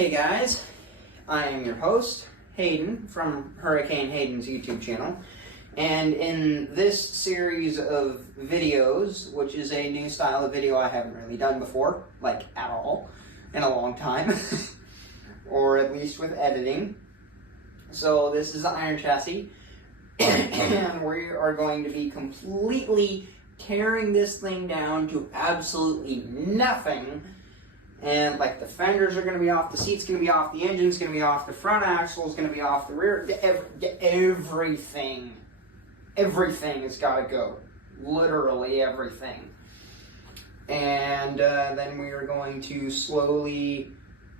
Hey guys, I am your host, Hayden, from Hurricane Hayden's YouTube channel. And in this series of videos, which is a new style of video I haven't really done before, like at all, in a long time, or at least with editing. So this is the iron chassis, and we are going to be completely tearing this thing down to absolutely nothing. And like the fenders are going to be off, the seat's going to be off, the engine's going to be off, the front axle's going to be off, the rear, everything has got to go. Literally everything. And then we are going to slowly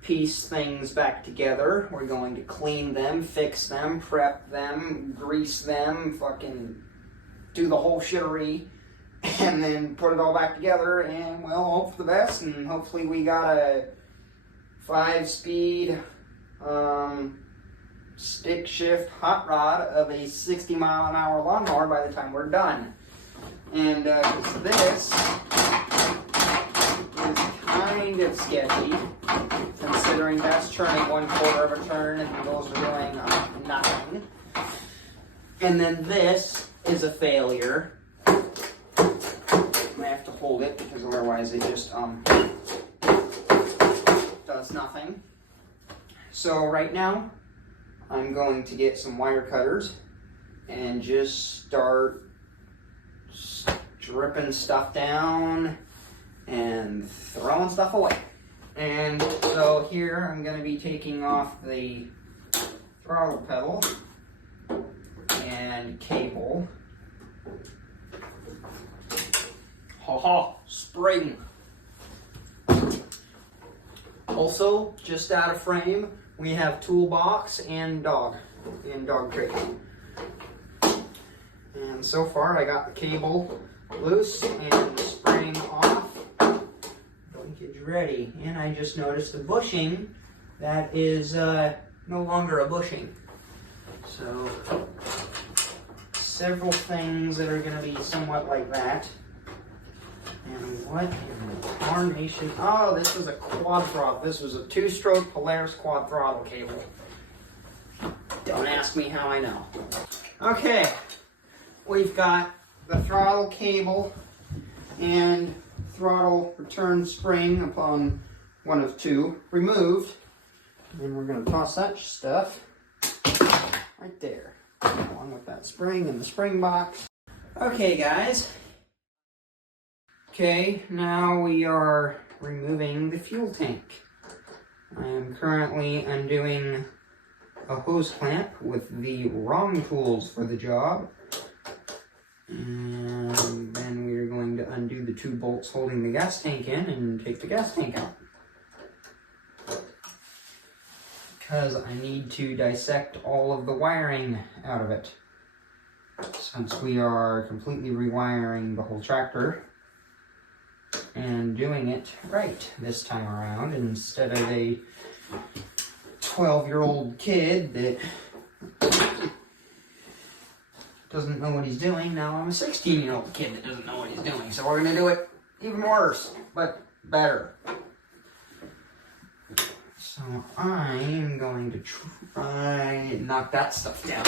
piece things back together. We're going to clean them, fix them, prep them, grease them, fucking do the whole shittery. And then put it all back together and, well, hope for the best. And hopefully we got a 5-speed stick shift hot rod of a 60-mile-an-hour lawnmower by the time we're done. And this is kind of sketchy, considering that's turning 1/4 of a turn and those are doing nothing. And then this is a failure. I have to hold it because otherwise it just does nothing. So right now I'm going to get some wire cutters and just start stripping stuff down and throwing stuff away. And so here I'm going to be taking off the throttle pedal and cable. Spring. Also, just out of frame, we have toolbox and dog crate. And so far, I got the cable loose and the spring off. Linkage ready. And I just noticed the bushing that is no longer a bushing. So, several things that are going to be somewhat like that. And what in the tarnation? Oh, this was a quad throttle. This was a 2-stroke Polaris quad throttle cable. Don't ask me how I know. Okay, we've got the throttle cable and throttle return spring upon one of two removed. And we're going to toss that stuff right there, along with that spring and the spring box. Okay, guys. Okay, now we are removing the fuel tank. I am currently undoing a hose clamp with the wrong tools for the job. And then we are going to undo the 2 bolts holding the gas tank in and take the gas tank out. Because I need to dissect all of the wiring out of it. Since we are completely rewiring the whole tractor and doing it right this time around instead of a 12-year-old kid that doesn't know what he's doing. Now I'm a 16-year-old kid that doesn't know what he's doing. So we're going to do it even worse, but better. So I'm going to try and knock that stuff down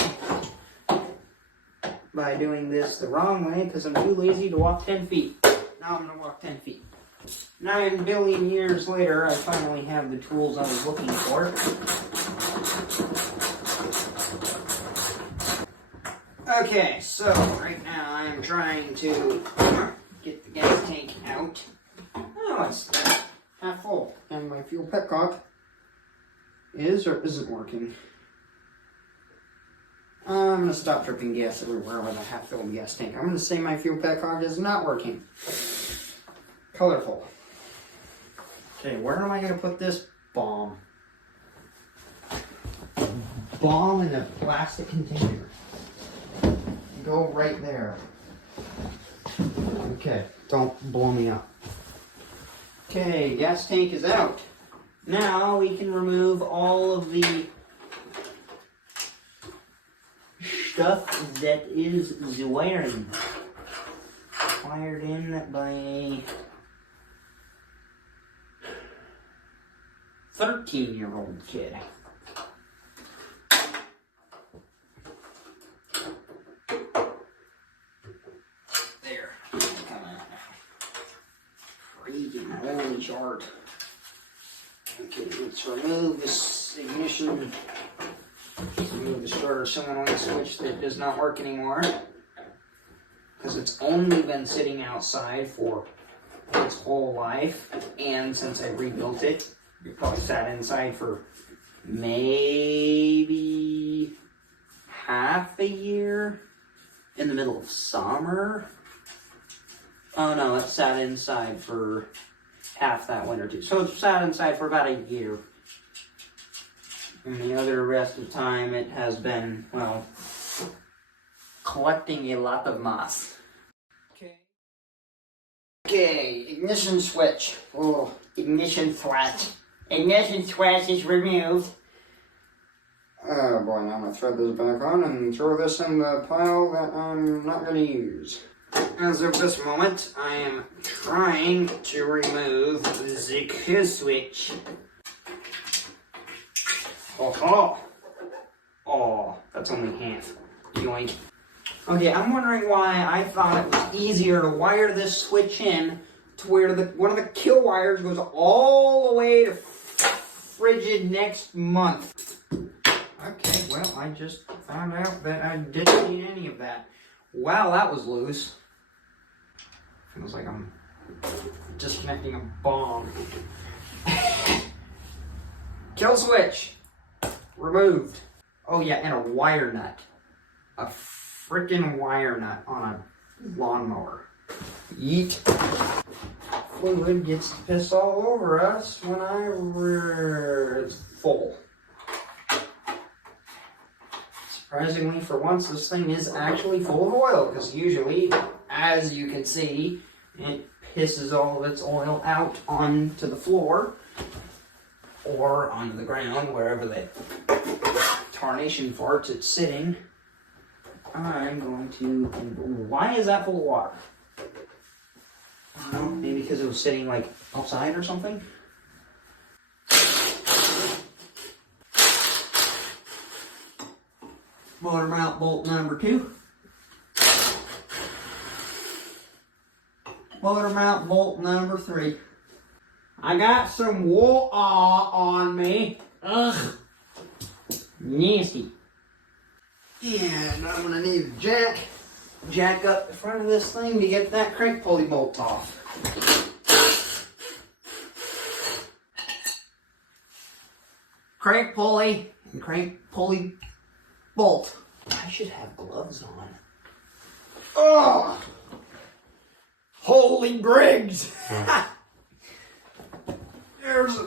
by doing this the wrong way because I'm too lazy to walk 10 feet. Now I'm going to walk 10 feet. 9 billion years later, I finally have the tools I was looking for. Okay, so right now I'm trying to get the gas tank out. Oh, it's half full. And my fuel petcock is or isn't working. I'm going to stop dripping gas everywhere with a half-filled gas tank. I'm going to say my fuel petcock is not working. Colorful. Okay, where am I going to put this bomb? Bomb in a plastic container. Go right there. Okay, don't blow me up. Okay, gas tank is out. Now we can remove all of the stuff that is the wiring. Wired in by a 13-year-old kid. There. Come on now. Freaking holy chart. Okay, let's remove this ignition. Let's remove the starter solenoid switch that does not work anymore. Because it's only been sitting outside for its whole life. And since I rebuilt it, it probably sat inside for maybe half a year in the middle of summer. Oh no, it sat inside for half that winter too. So it sat inside for about a year. And the other rest of the time it has been, well, collecting a lot of moss. Okay, ignition switch. Oh, ignition switch. Ignition switch is removed. Oh boy, now I'm going to thread this back on and throw this in the pile that I'm not going to use. As of this moment, I am trying to remove the kill switch. Oh, that's only half. Yoink. Okay, I'm wondering why I thought it was easier to wire this switch in to where one of the kill wires goes all the way to frigid next month. Okay, well, I just found out that I didn't need any of that. Wow, that was loose. Feels like I'm disconnecting a bomb. Kill switch. Removed. Oh yeah, and a wire nut. A frickin' wire nut on a lawnmower. Yeet. Fluid gets to piss all over us when it's full. Surprisingly, for once, this thing is actually full of oil, because usually, as you can see, it pisses all of its oil out onto the floor or onto the ground, wherever the tarnation farts it's sitting. I'm going to... Why is that full of water? I don't know, maybe because it was sitting, like, outside or something? Motor mount bolt number 2. Motor mount bolt number 3. I got some wool on me. Ugh. Nasty. And I'm gonna need a jack up the front of this thing to get that crank pulley bolt off. Crank pulley and crank pulley bolt. I should have gloves on. Oh! Holy Briggs! There's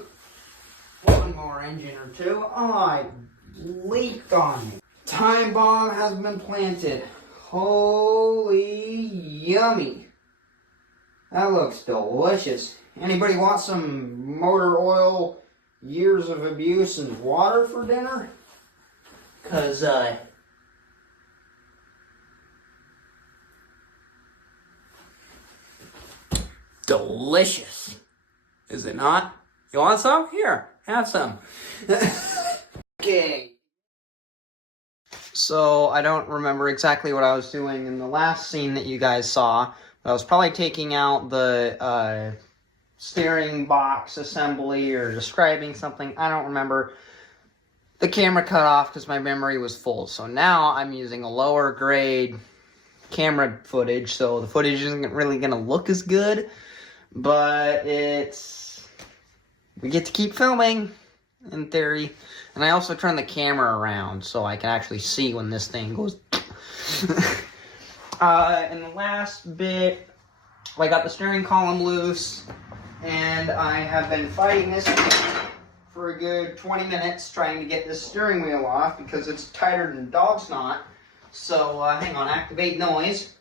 one more engine or two. Oh, it leaked on me. Time bomb has been planted. Holy yummy. That looks delicious. Anybody want some motor oil, years of abuse, and water for dinner? Because, delicious. Is it not? You want some? Here, have some. Okay. So, I don't remember exactly what I was doing in the last scene that you guys saw. I was probably taking out the steering box assembly or describing something. I don't remember. The camera cut off because my memory was full. So now I'm using a lower grade camera footage. So the footage isn't really going to look as good. But we get to keep filming, in theory. And I also turn the camera around so I can actually see when this thing goes. In the last bit, I got the steering column loose, and I have been fighting this for a good 20 minutes trying to get this steering wheel off because it's tighter than dog snot. So, hang on, activate noise.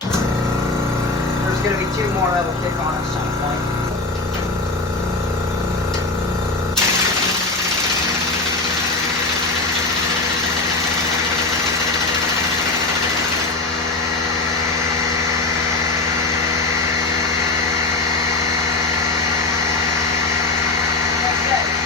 There's going to be 2 more that'll kick on at some point. Okay.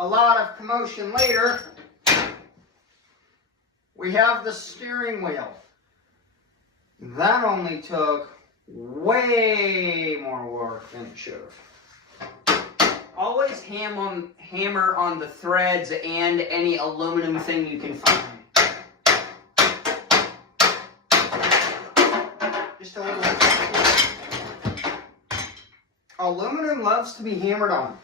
a lot of commotion later, we have the steering wheel. That only took way more work than it should have. Always hammer on the threads and any aluminum thing you can find. Just a little. Aluminum loves to be hammered on.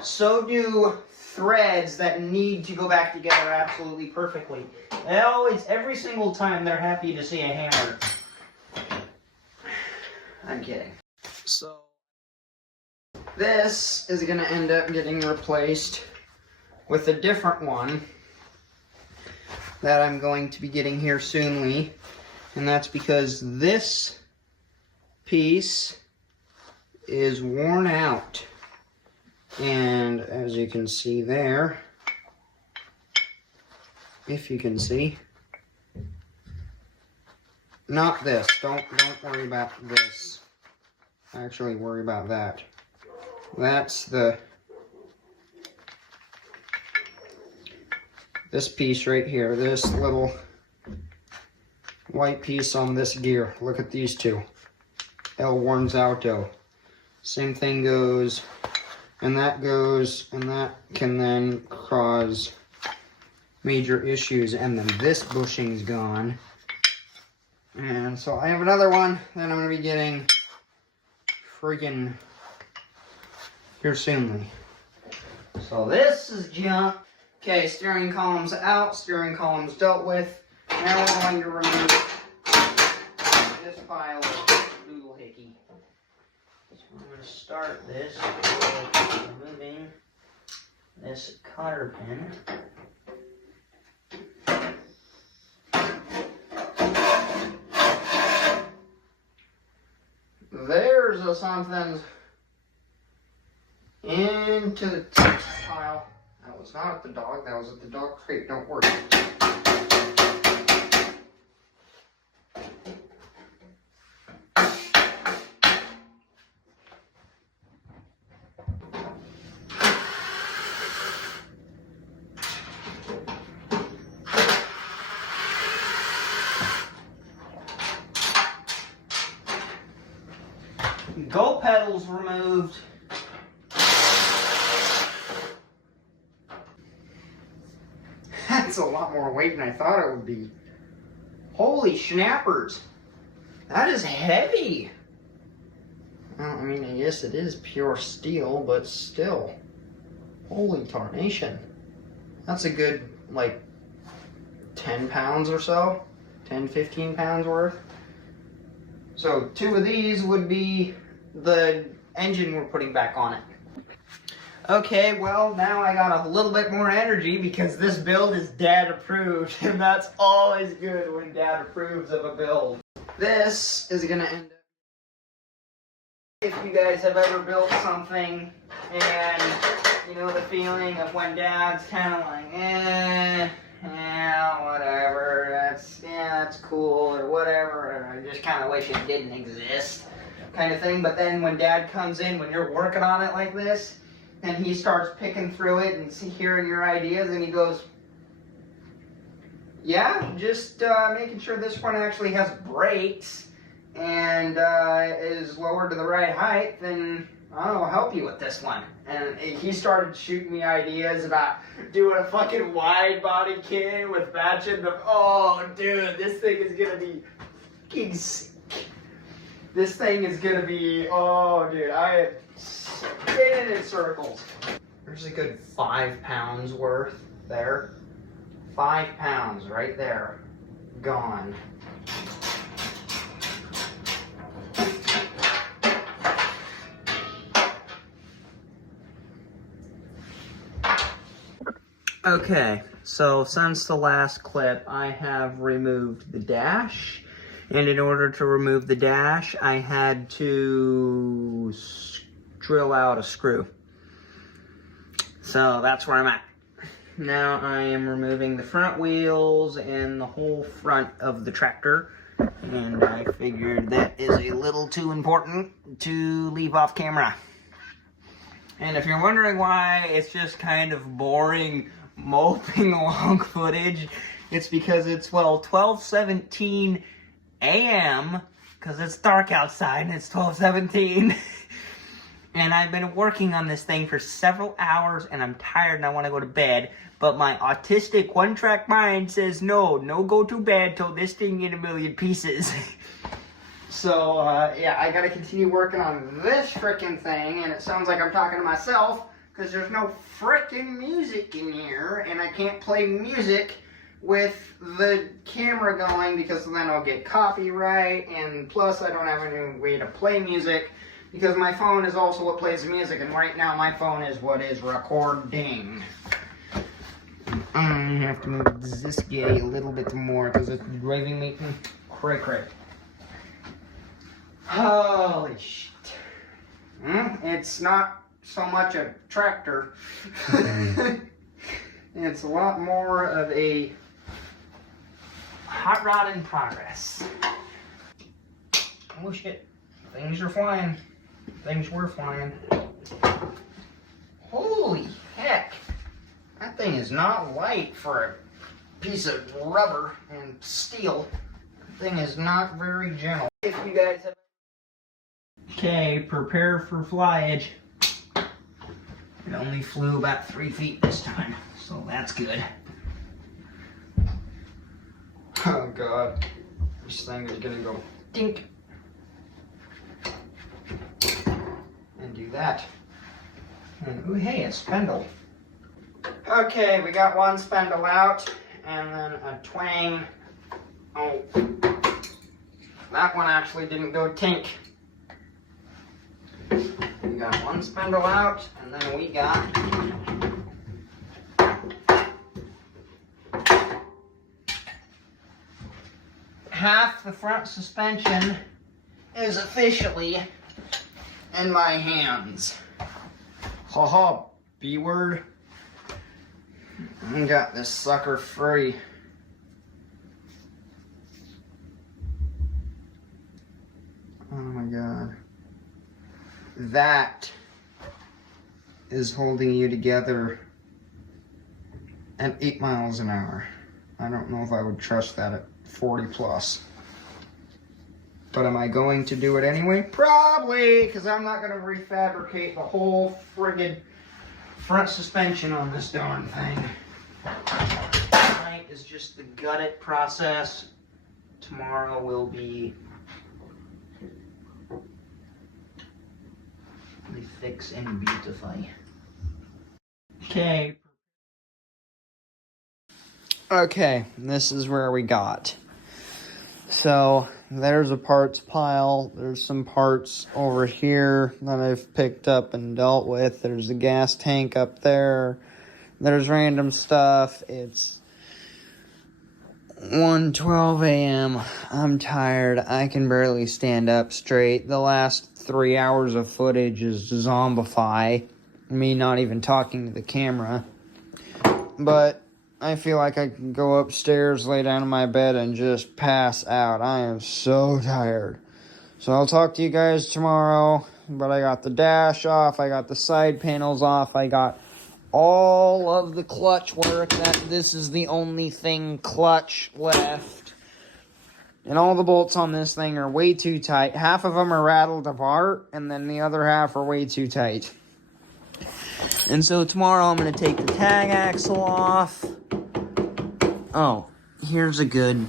So do threads that need to go back together absolutely perfectly. They always, every single time, they're happy to see a hammer. I'm kidding. So, this is going to end up getting replaced with a different one that I'm going to be getting here soonly. And that's because this piece is worn out. And as you can see there, if you can see, not this. Don't worry about this. Actually, worry about that. That's this piece right here. This little white piece on this gear. Look at these two. L1's Auto. Same thing goes, and that goes, and that can then cause major issues. And then this bushing's gone. And so I have another one that I'm going to be getting friggin' here soonly. So this is junk. Okay, steering column's out, steering column's dealt with. Now we're going to remove this pile of doodle hickey. So I'm going to start this with removing this cotter pin. There's a something into the pile. That was not at the dog, that was at the dog crate, don't worry. Go pedals removed. That's a lot more weight than I thought it would be. Holy schnappers. That is heavy. Well, I mean, I guess it is pure steel, but still. Holy tarnation. That's a good, like, 10 pounds or so. 10, 15 pounds worth. So 2 of these would be the engine we're putting back on it. Okay, well, now I got a little bit more energy because this build is Dad approved, and that's always good when Dad approves of a build. This is gonna end up, if you guys have ever built something and you know the feeling of when Dad's kind of like, yeah, whatever, that's cool, or whatever, or I just kind of wish it didn't exist, kind of thing. But then when Dad comes in, when you're working on it like this, and he starts picking through it and hearing your ideas, and he goes, yeah, just making sure this one actually has brakes and is lowered to the right height, then I'll help you with this one. And he started shooting me ideas about doing a fucking wide body kit with matching the, oh dude, this thing is gonna be fucking sick. This thing is gonna be, oh dude, I am spinning in circles. There's a good 5 pounds worth there. 5 pounds right there, gone. Okay, so since the last clip, I have removed the dash, and in order to remove the dash, I had to drill out a screw. So that's where I'm at. Now I am removing the front wheels and the whole front of the tractor, and I figured that is a little too important to leave off camera. And if you're wondering why it's just kind of boring, moping along footage, it's because it's, well, 12:17 a.m., because it's dark outside and it's 12:17. And I've been working on this thing for several hours, and I'm tired and I want to go to bed. But my autistic one-track mind says, no go to bed till this thing in a million pieces. So, yeah, I gotta continue working on this frickin' thing, and it sounds like I'm talking to myself, because there's no frickin' music in here, and I can't play music with the camera going, because then I'll get copyright, and plus I don't have any way to play music, because my phone is also what plays music, and right now my phone is what is recording. I have to move this guy a little bit more, because it's driving me cray. Holy shit. It's not so much a tractor. It's a lot more of a hot rod in progress. Oh shit. Things are flying. Things were flying. Holy heck. That thing is not light for a piece of rubber and steel. That thing is not very gentle. If you guys have... Okay, prepare for flyage. It only flew about 3 feet this time, so that's good. Oh god, this thing is gonna go dink. And do that. And ooh, hey, a spindle. Okay, we got one spindle out, and then a twang. Oh, that one actually didn't go tink. We got one spindle out, and then we got half the front suspension is officially in my hands. Haha, B-word. I got this sucker free. Oh my god. That is holding you together at 8 miles an hour. I don't know if I would trust that at 40 plus. But am I going to do it anyway? Probably, because I'm not going to refabricate the whole friggin' front suspension on this darn thing. Tonight is just the gut it process. Tomorrow will be the fix and beautify. Okay, this is where we got. So, there's a parts pile. There's some parts over here that I've picked up and dealt with. There's a gas tank up there. There's random stuff. It's 1:12 a.m. I'm tired. I can barely stand up straight. The last 3 hours of footage is zombify. Me not even talking to the camera. But I feel like I can go upstairs, lay down in my bed, and just pass out. I am so tired. So I'll talk to you guys tomorrow. But I got the dash off. I got the side panels off. I got all of the clutch work. This is the only thing clutch left. And all the bolts on this thing are way too tight. Half of them are rattled apart, and then the other half are way too tight. And so tomorrow I'm going to take the tag axle off. Oh, here's a good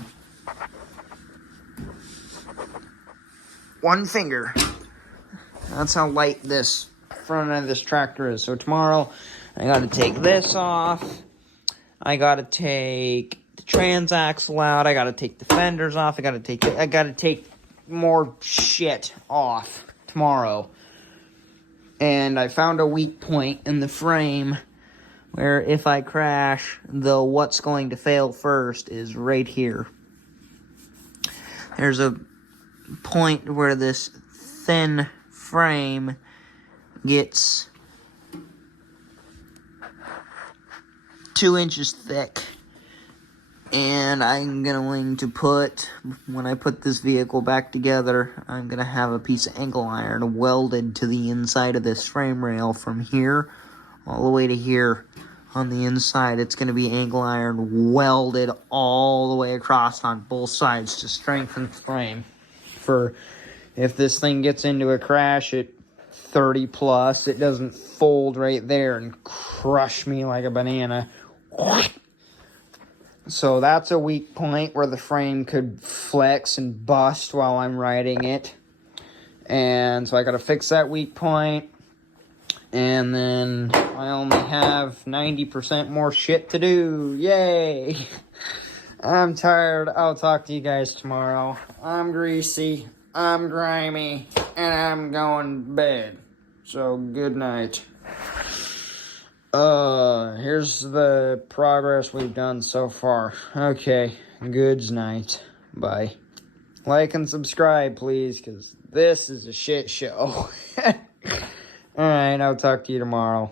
one finger. That's how light this front end of this tractor is. So tomorrow I got to take this off. I got to take the transaxle out. I got to take the fenders off. I got to take more shit off tomorrow. And I found a weak point in the frame where if I crash, the what's going to fail first is right here. There's a point where this thin frame gets 2 inches thick. And I'm going to put, when I put this vehicle back together, I'm going to have a piece of angle iron welded to the inside of this frame rail from here all the way to here. On the inside, it's going to be angle iron welded all the way across on both sides to strengthen the frame. For if this thing gets into a crash at 30 plus, it doesn't fold right there and crush me like a banana. So that's a weak point where the frame could flex and bust while I'm riding it. And so I got to fix that weak point. And then I only have 90% more shit to do. Yay! I'm tired. I'll talk to you guys tomorrow. I'm greasy. I'm grimy. And I'm going to bed. So good night. Here's the progress we've done so far. Okay, goods night. Bye. Like and subscribe, please, because this is a shit show. Alright, I'll talk to you tomorrow.